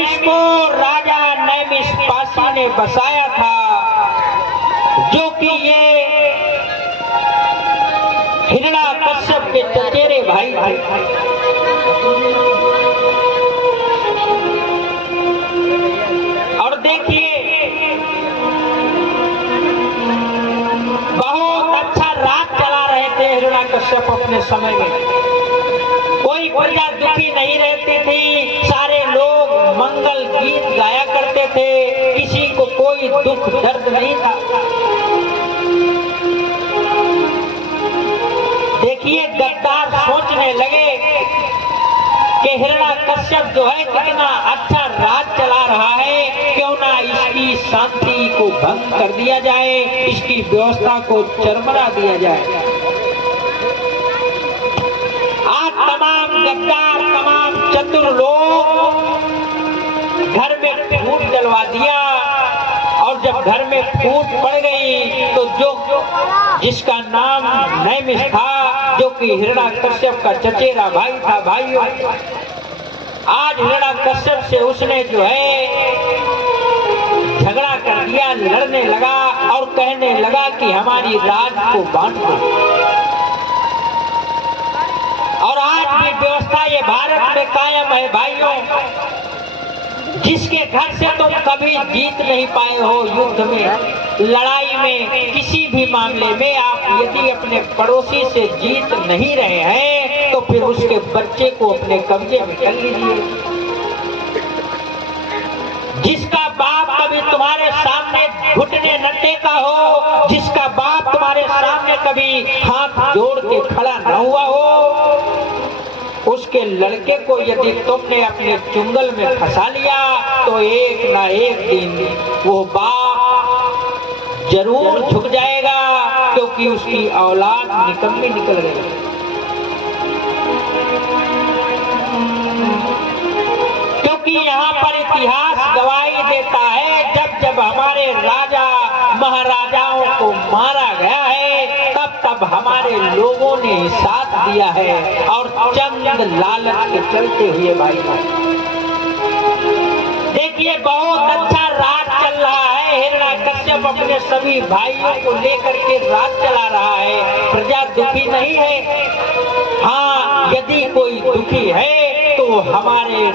नैमिष को राजा नैमिषपाशी ने बसाया था, जो कि ये हिरण्याकश्यप के चचेरे भाई थे। और देखिए, बहुत अच्छा राज चला रहे थे हिरण्याकश्यप अपने समय में। कोई प्रजा दुखी नहीं रहती थी, सारे लोग मंगल गीत गाया करते थे, किसी को कोई दुख दर्द नहीं था। देखिए, गद्दार सोचने लगे कि हिरण्याकश्यप जो है कितना अच्छा राज चला रहा है, क्यों ना इसकी शांति को भंग कर दिया जाए, इसकी व्यवस्था को चरमरा दिया जाए। आज तमाम गद्दार, तमाम चतुर लोग घर में फूट डलवा दिया, और जब घर में फूट पड़ गई तो जो जिसका नाम नैमिष था, जो कि हिरण्याकश्यप का चचेरा भाई था, भाइयों, आज हिरण्याकश्यप से उसने जो है झगड़ा कर दिया, लड़ने लगा और कहने लगा कि हमारी राज को बांट दो। और आज भी व्यवस्था ये भारत में कायम है भाइयों। जिसके घर से तुम कभी जीत नहीं पाए हो युद्ध में, लड़ाई में, किसी भी मामले में, आप यदि अपने पड़ोसी से जीत नहीं रहे हैं तो फिर उसके बच्चे को अपने कब्जे में कर लीजिए। जिसका बाप कभी तुम्हारे सामने घुटने न टेका हो, जिसका बाप तुम्हारे सामने कभी हाथ जोड़ के खड़ा न हुआ हो, उसके लड़के को यदि तुमने अपने चुंगल में फंसा लिया तो एक ना एक दिन वो बाप जरूर झुक जाएगा, क्योंकि उसकी औलाद निकम्मी निकल गई। क्योंकि यहाँ पर इतिहास गवाही देता है, जब जब हमारे राजा महाराजाओं को मारा गया है, तब हमारे लोगों ने साथ दिया है, और चंद लालच के चलते हुए भाई। देखिए, बहुत अच्छा राज चल रहा है। हिरण्याकश्यप अपने सभी भाइयों को लेकर के राज चला रहा है, प्रजा दुखी नहीं है। हाँ, यदि कोई दुखी है तो हमारे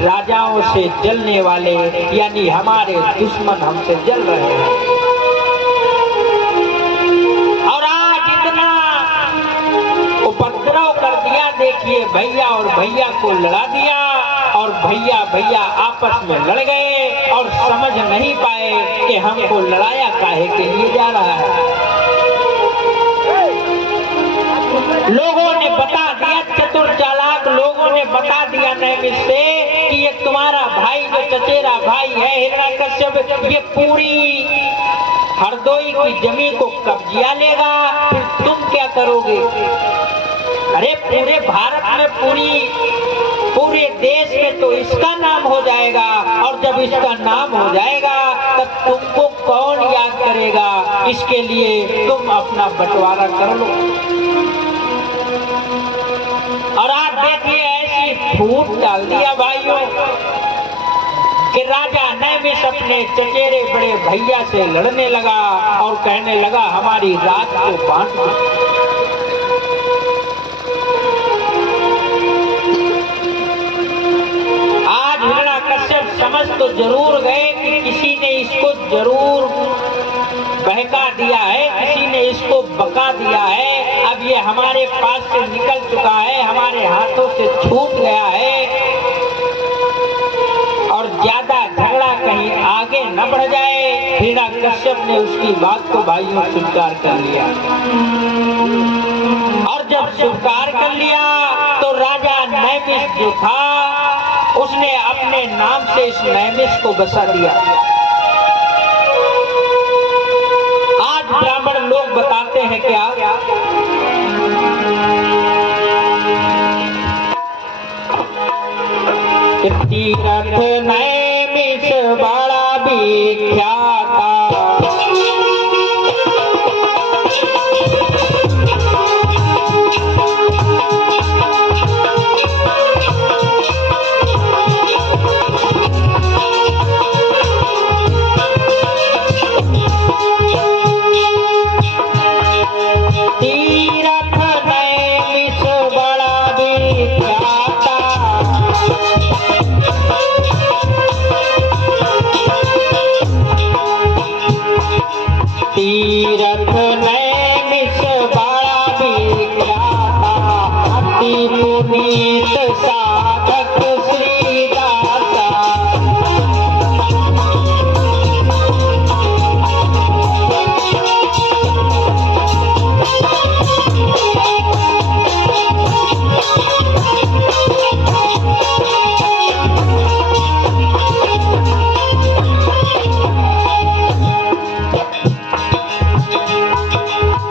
राजाओं से जलने वाले, यानी हमारे दुश्मन हमसे जल रहे हैं। उपद्रव कर दिया, देखिए, भैया और भैया को लड़ा दिया, और भैया भैया आपस में लड़ गए और समझ नहीं पाए कि हमको लड़ाया काहे के लिए जा रहा है। लोगों ने बता दिया, चतुर चालाक लोगों ने बता दिया नैमिष से कि ये तुम्हारा भाई, जो चचेरा भाई है हिरण्याकश्यप, ये पूरी हरदोई की जमीन को कब्जिया लेगा, फिर तुम क्या करोगे? अरे पूरे भारत में, पूरे देश में तो इसका नाम हो जाएगा, और जब इसका नाम हो जाएगा तब तुमको कौन याद करेगा? इसके लिए तुम अपना बंटवारा कर लो। और आज देखिए, ऐसी फूट डाल दिया भाइयों कि राजा नैमिष अपने चचेरे बड़े भैया से लड़ने लगा और कहने लगा हमारी राज को बांट दो। आज हिरण्याकश्यप समझ तो जरूर गए कि किसी ने इसको जरूर बहका दिया है, किसी ने इसको बका दिया है, अब ये हमारे पास से निकल चुका है, हमारे हाथों से छूट गया है, और ज्यादा झगड़ा कहीं आगे न बढ़ जाए। हिरण्याकश्यप ने उसकी बात को भाइयों स्वीकार कर लिया, और जब स्वीकार कर लिया तो राजा नैमिष जो था उसने अपने नाम से इस नैमिष को बसा दिया। आज ब्राह्मण लोग बताते हैं क्या, तीरथ नैमिष बड़ा विख्यात साधक श्री दाता।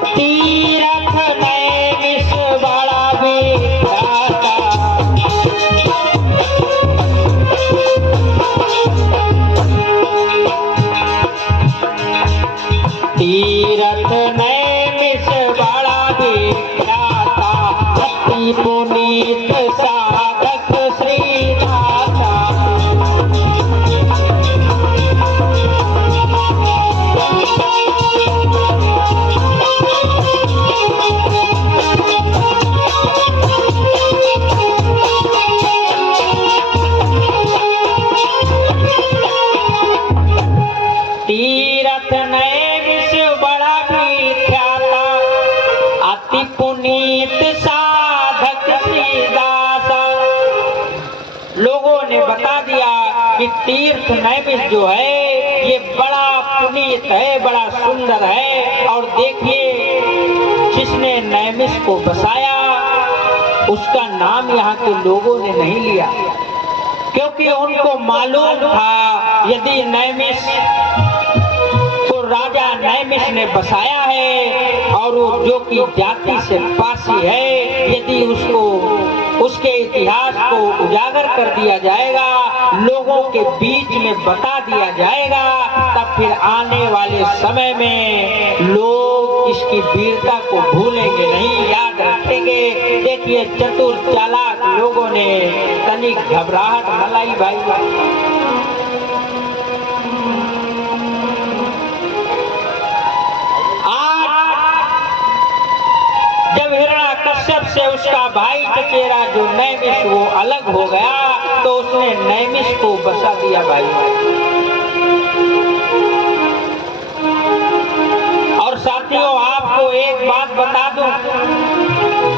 तीरथ नैमिष बड़ा विख्याता, अति पुनीत साधक श्री दाता। तीरथ नैमिष बड़ा विख्याता, अति पुनीत साधक श्री दासा। लोगों ने बता दिया कि तीर्थ नैमिष जो है ये बड़ा पुनीत है, बड़ा सुंदर है। और देखिए, जिसने नैमिष को बसाया उसका नाम यहाँ के लोगों ने नहीं लिया, क्योंकि उनको मालूम था यदि नैमिष राजा नैमिष ने बसाया है और वो जो कि जाति से पासी है, यदि उसको उसके इतिहास को उजागर कर दिया जाएगा, लोगों के बीच में बता दिया जाएगा, तब फिर आने वाले समय में लोग इसकी वीरता को भूलेंगे नहीं, याद रखेंगे। देखिए, चतुर चालाक लोगों ने तनिक घबराहट न लाई भाई। जब हिरण्यकश्यप से उसका भाई चचेरा जो नैमिष वो अलग हो गया, तो उसने नैमिष को बसा दिया भाई। और साथियों, आपको एक बात बता दूं,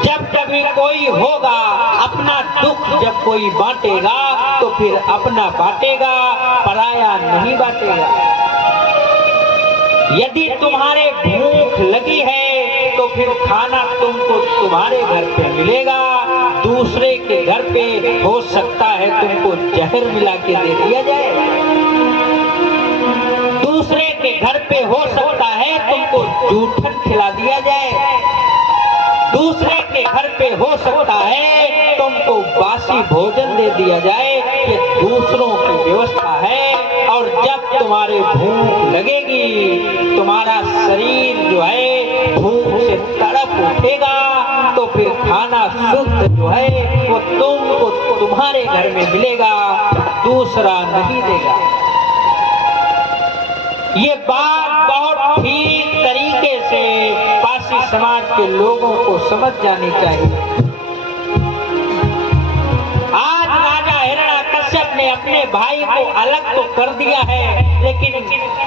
जब कभी कोई होगा अपना दुख जब कोई बांटेगा तो फिर अपना बांटेगा, पराया नहीं बांटेगा। यदि तुम्हारे भूख लगी है तो फिर खाना तुमको तुम्हारे घर पे मिलेगा, दूसरे के घर पे हो सकता है तुमको जहर मिला के दे दिया जाए, दूसरे के घर पे हो सकता है तुमको जूठन खिला दिया जाए, दूसरे के घर पे हो सकता है तुमको बासी भोजन दे दिया जाए। ये दूसरों की व्यवस्था है। और जब तुम्हारे भूख लगेगी, तुम्हारा शरीर जो है भूख से तड़प उठेगा, तो फिर खाना शुद्ध जो है वो तुमको तुम्हारे घर में मिलेगा, दूसरा नहीं देगा। ये बात बहुत ठीक तरीके से पासी समाज के लोगों को समझ जानी चाहिए। आज राजा हिरण्यकश्यप ने अपने भाई को अलग तो कर दिया है, लेकिन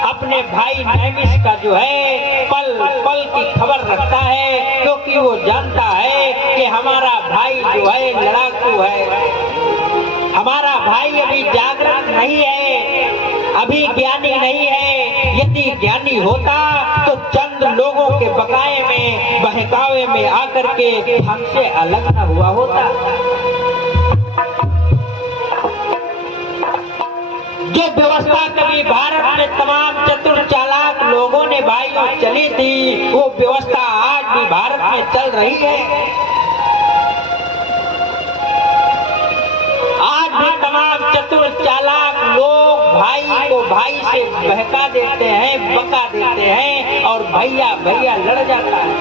अपने भाई नैमिष का जो है पल पल की खबर रखता है, क्योंकि वो जानता है कि हमारा भाई जो है लड़ाकू है, हमारा भाई अभी जागृत नहीं है, अभी ज्ञानी नहीं है। यदि ज्ञानी होता तो चंद लोगों के बकाए में बहकावे में आकर के हमसे अलग न हुआ होता। जो व्यवस्था कभी भारत में तमाम चतुर चालाक लोगों ने भाइयों चली थी, वो व्यवस्था आज भी भारत में चल रही है। आज भी तमाम चतुर चालाक लोग भाई को भाई से बहका देते हैं, बका देते हैं और भैया भैया लड़ जाता है।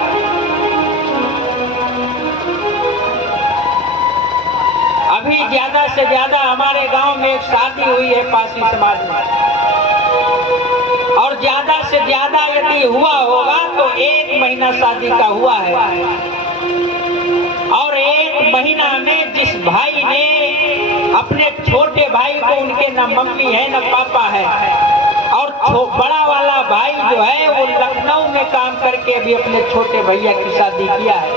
अभी ज्यादा से ज्यादा हमारे गांव में एक शादी हुई है पासी समाज में, और ज्यादा से ज्यादा यदि हुआ होगा तो 1 महीना शादी का हुआ है। और 1 महीना में जिस भाई ने अपने छोटे भाई को, उनके न मम्मी है न पापा है, और बड़ा वाला भाई जो है वो लखनऊ में काम करके अभी अपने छोटे भैया की शादी किया है,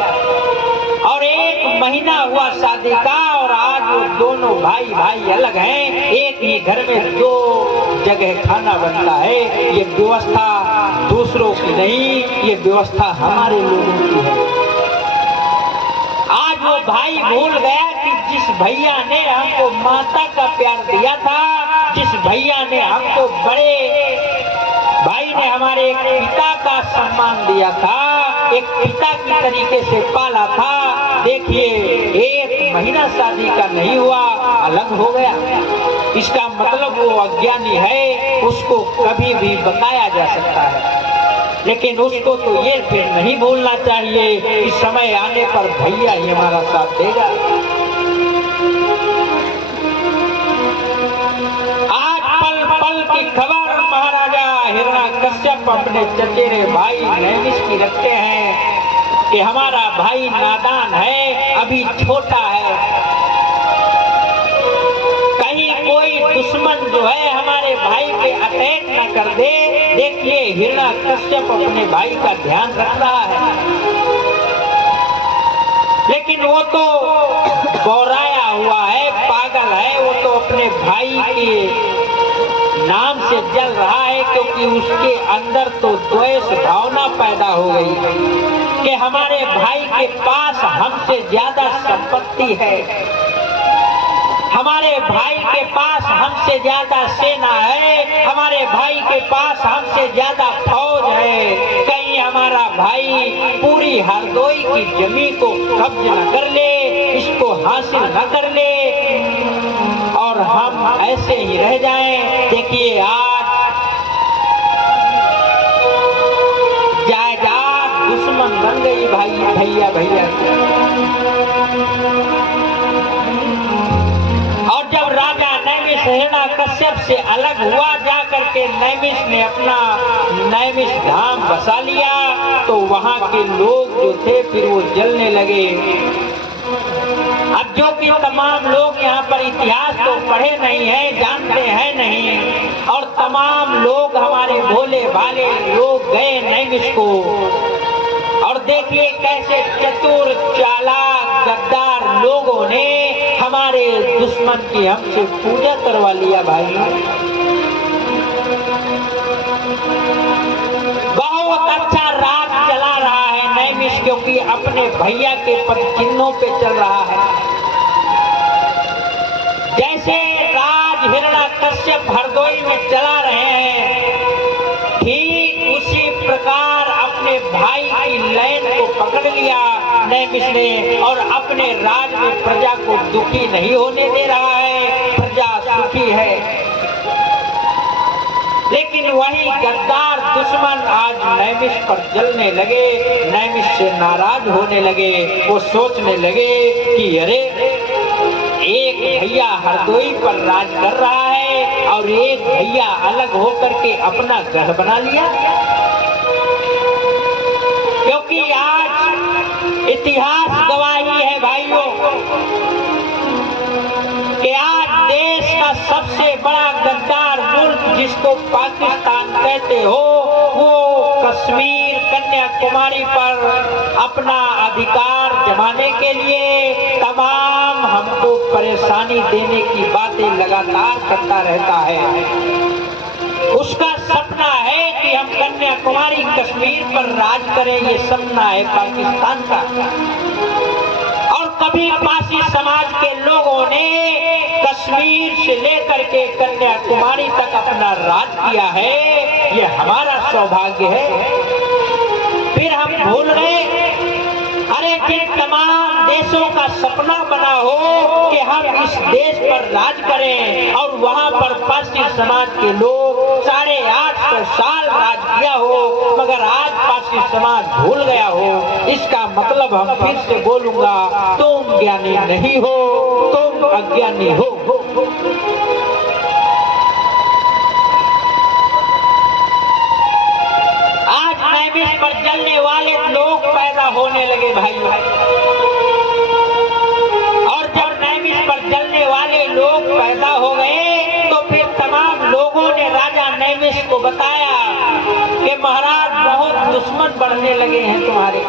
और 1 महीना हुआ शादी का और आज वो दोनों भाई भाई अलग हैं। एक ही घर में दो जगह खाना बनता है। ये व्यवस्था दूसरों की नहीं, ये व्यवस्था हमारे लोगों की है। आज वो भाई भूल गया कि जिस भैया ने हमको माता का प्यार दिया था, जिस भैया ने हमको बड़े भाई ने हमारे एक पिता का सम्मान दिया था, एक पिता की तरीके से पाला था। देखिए, एक महीना शादी का नहीं हुआ, अलग हो गया। इसका मतलब वो अज्ञानी है, उसको कभी भी बताया जा सकता है, लेकिन उसको तो ये फिर नहीं भूलना चाहिए कि समय आने पर भैया ही हमारा साथ देगा। आज पल पल की खबर महाराजा हिरण्यकश्यप अपने चचेरे भाई नैमिष की रखते हैं कि हमारा भाई नादान है, अभी छोटा है, कहीं कोई दुश्मन जो है हमारे भाई पे अटैक न कर दे। देखिए, हिरण्यकश्यप अपने भाई का ध्यान रख रहा है, लेकिन वो तो बौराया हुआ है, पागल है। वो तो अपने भाई के नाम से जल रहा है, क्योंकि उसके अंदर तो द्वेष भावना पैदा हो गई कि हमारे भाई के पास हमसे ज्यादा संपत्ति है, हमारे भाई के पास हमसे ज्यादा सेना है, हमारे भाई के पास हमसे ज्यादा फौज है। कहीं हमारा भाई पूरी हरदोई की जमीन को कब्ज न कर ले, इसको हासिल न कर ले और हम ऐसे ही रह जाएं। देखिए, आज जायदाद दुश्मन बन गई भाई भैया भैया। और जब राजा नैमिष हिरण्यकश्यप से अलग हुआ, जाकर के नैमिष ने अपना नैमिष धाम बसा लिया, तो वहां के लोग जो थे फिर वो जलने लगे। अब जो कि तमाम लोग यहाँ पर इतिहास तो पढ़े नहीं है, जानते हैं नहीं, और तमाम लोग हमारे भोले भाले लोग गए नैमिष को, और देखिए कैसे चतुर चालाक गद्दार लोगों ने हमारे दुश्मन की हमसे पूजा करवा लिया। भाई, बहुत अच्छा राज चला रहा है नैमिष, क्योंकि अपने भैया के पद चिन्हों पे चल रहा है। जैसे राज हिरण्यकश्यप हरदोई में चला रहे हैं, ठीक उसी प्रकार अपने भाई की लैन को पकड़ लिया नैमिष ने, और अपने राज में प्रजा को दुखी नहीं होने दे रहा है, प्रजा सुखी है। लेकिन वही गद्दार दुश्मन आज नैमिष पर जलने लगे, नैमिष से नाराज होने लगे। वो सोचने लगे कि अरे, एक भैया हरदोई पर राज कर रहा है और एक भैया अलग होकर के अपना गढ़ बना लिया। क्योंकि आज इतिहास गवाही है भाइयों कि आज देश का सबसे बड़ा गद्दार मुल्क जिसको पाकिस्तान कहते हो, वो कश्मीर कन्याकुमारी पर अपना अधिकार जमाने के लिए तमाम हमको परेशानी देने की बातें लगातार करता रहता है। उसका सपना है कि हम कन्याकुमारी कश्मीर पर राज करें, ये सपना है पाकिस्तान का। और कभी पासी समाज के लोगों ने कश्मीर से लेकर के कन्याकुमारी तक अपना राज किया है, ये हमारा सौभाग्य है। फिर हम भूल गए, अरे जिन तमाम देशों का सपना बना हो कि हम इस देश पर राज करें और वहां पर पारसी समाज के लोग 850 साल राज किया हो, मगर आज पारसी समाज भूल गया हो, इसका मतलब हम फिर से बोलूंगा, तुम ज्ञानी नहीं हो, तुम अज्ञानी हो। आज नैमिष पर जलने वाले लोग पैदा होने लगे भाई, और जब नैमिष पर जलने वाले लोग पैदा हो गए तो फिर तमाम लोगों ने राजा नैमिष को बताया कि महाराज बहुत दुश्मन बढ़ने लगे हैं तुम्हारे।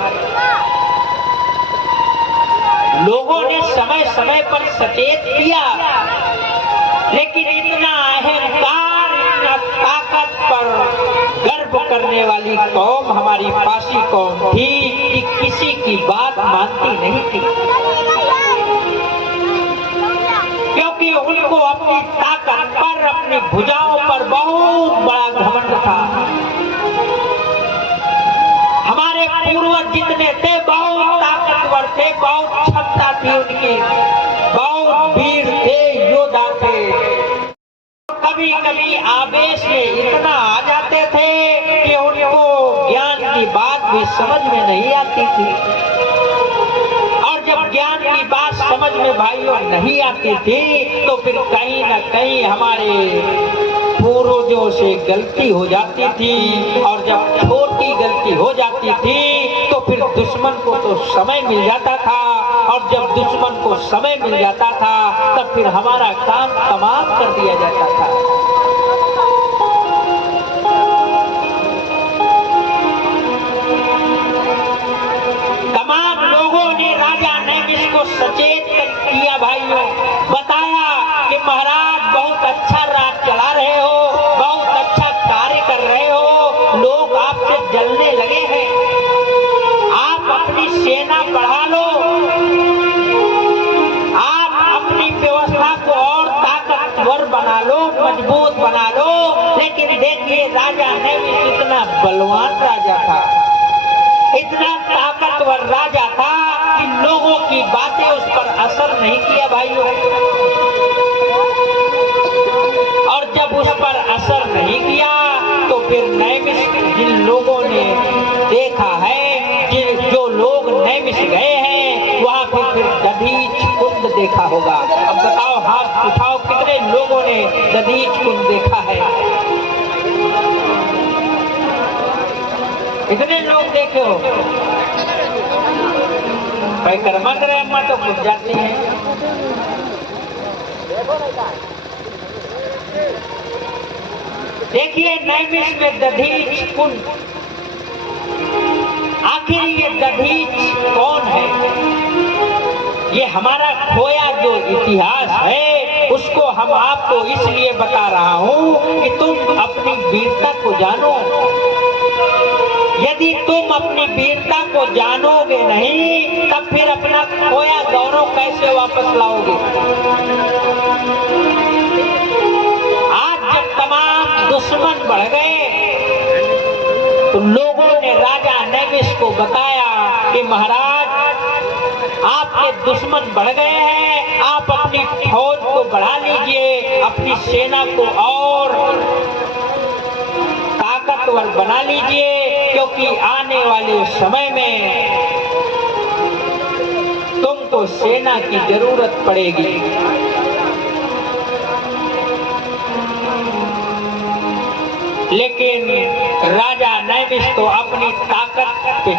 लोगों ने समय समय पर सचेत किया, लेकिन इतना अहंकार, इतना ताकत पर गर्व करने वाली कौम हमारी पासी कौम थी कि किसी की बात मानती नहीं थी, क्योंकि उनको अपनी ताकत पर, अपनी भुजाओं पर बहुत बड़ा घमंड था। हमारे पूर्वज जितने थे बहुत ताकतवर थे, बहुत क्षमता थी उनकी, बहुत वीर थे, योद्धा थे। कभी कभी आवेश में इतना आ जाते थे कि उनको ज्ञान की बात भी समझ में नहीं आती थी, और जब ज्ञान की बात समझ में भाइयों नहीं आती थी तो फिर कहीं न कहीं हमारे पूर्वजों से गलती हो जाती थी, और जब छोटी गलती हो जाती थी तो फिर दुश्मन को तो समय मिल जाता था, और जब दुश्मन को समय मिल जाता था तब फिर हमारा काम तमाम कर दिया जाता था। तमाम लोगों ने राजा नैमिष को सचेत किया भाइयों, बताया कि महाराज बहुत अच्छा राज चला रहे हो, बहुत अच्छा कार्य कर रहे हो, लोग आपसे जलने लगे हैं, आप अपनी सेना बढ़ा लो, आप अपनी व्यवस्था को और ताकतवर बना लो, मजबूत बना लो। लेकिन देखिए राजा नैमिष इतना बलवान राजा था, इतना ताकतवर राजा था कि लोगों की बातें उस पर असर नहीं किया भाइयों, और जब उस पर असर नहीं किया तो फिर नैमिष जिन लोगों ने देखा है, जो लोग नैमिष गए हैं वहां पर फिर दधीच कुंड देखा होगा। अब बताओ, हाथ उठाओ, कितने लोगों ने दधीच कुंड देखा है? इतने लोग देखे हो? भाई कर्मंद रहे अम्मा तो खुद जाती है। देखिए नैमिष में दधीच कुंड, आखिर ये दधीच कौन है? ये हमारा खोया जो इतिहास है उसको हम आपको इसलिए बता रहा हूं कि तुम अपनी वीरता को जानो। यदि तुम अपनी वीरता को जानोगे नहीं तब फिर अपना खोया गौरव कैसे वापस लाओगे? आज जब तमाम दुश्मन बढ़ गए तो लोगों ने राजा नैमिष को बताया कि महाराज आपके दुश्मन बढ़ गए हैं, आप अपनी फौज को बढ़ा लीजिए, अपनी सेना को और ताकतवर बना लीजिए, क्योंकि आने वाले समय में तुमको सेना की जरूरत पड़ेगी। लेकिन राजा नैमिष तो अपनी ताकत पे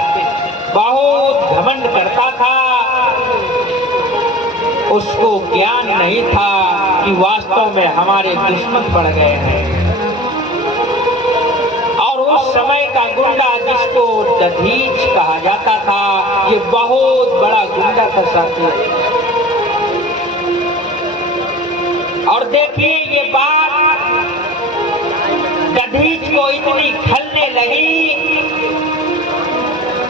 बहुत घमंड करता था, उसको ज्ञान नहीं था कि वास्तव में हमारे दुश्मन बढ़ गए हैं। और उस समय का गुंडा जिसको दधीच कहा जाता था, ये बहुत बड़ा गुंडा था साथियों। और देखिए ये बात दधीच को इतनी खलने लगी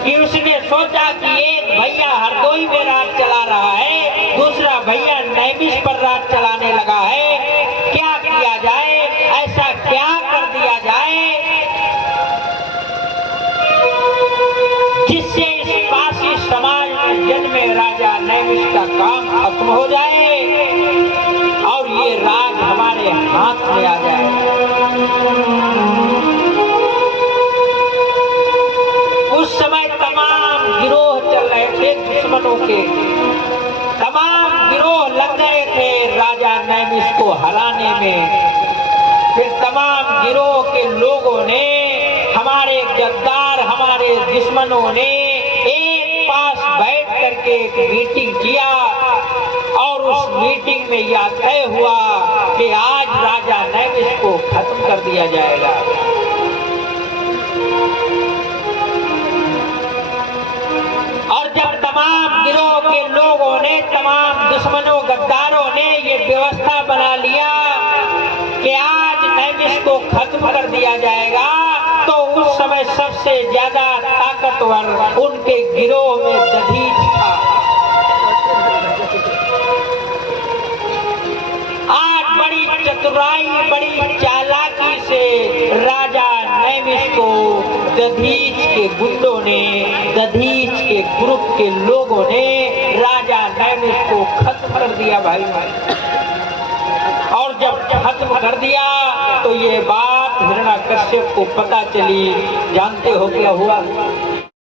कि उसने सोचा कि एक भैया हरदोई में राज चला रहा है, दूसरा भैया नैमिष पर राज चलाने लगा है, क्या किया जाए, ऐसा क्या कर दिया जाए जिससे इस पासी समाज में जन्मे राजा नैमिष का काम खत्म हो जाए और ये राज हमारे हाथ में आ जाए। उस समय तमाम गिरोह चल रहे थे दुश्मनों के, तमाम गिरोह लग गए थे राजा नैमिष को हराने में। फिर तमाम गिरोह के लोगों ने, हमारे गद्दार, हमारे दुश्मनों ने एक पास बैठ करके एक मीटिंग किया और उस मीटिंग में यह तय हुआ कि आज राजा नैमिष को खत्म कर दिया जाएगा। और जब तमाम गिरोह के लोगों ने गद्दारों ने ये व्यवस्था बना लिया कि आज नैमिष को खत्म कर दिया जाएगा, तो उस समय सबसे ज्यादा ताकतवर उनके गिरोह में दधीच था। आज बड़ी चतुराई, बड़ी चालाकी से राजा नैमिष को दधीच के गुंडों ने, दधीच के ग्रुप के लोगों ने राजा नैमिष को खत्म कर दिया भाई। और जब खत्म कर दिया तो ये बात हिरण्याकश्यप को पता चली। जानते हो क्या हुआ?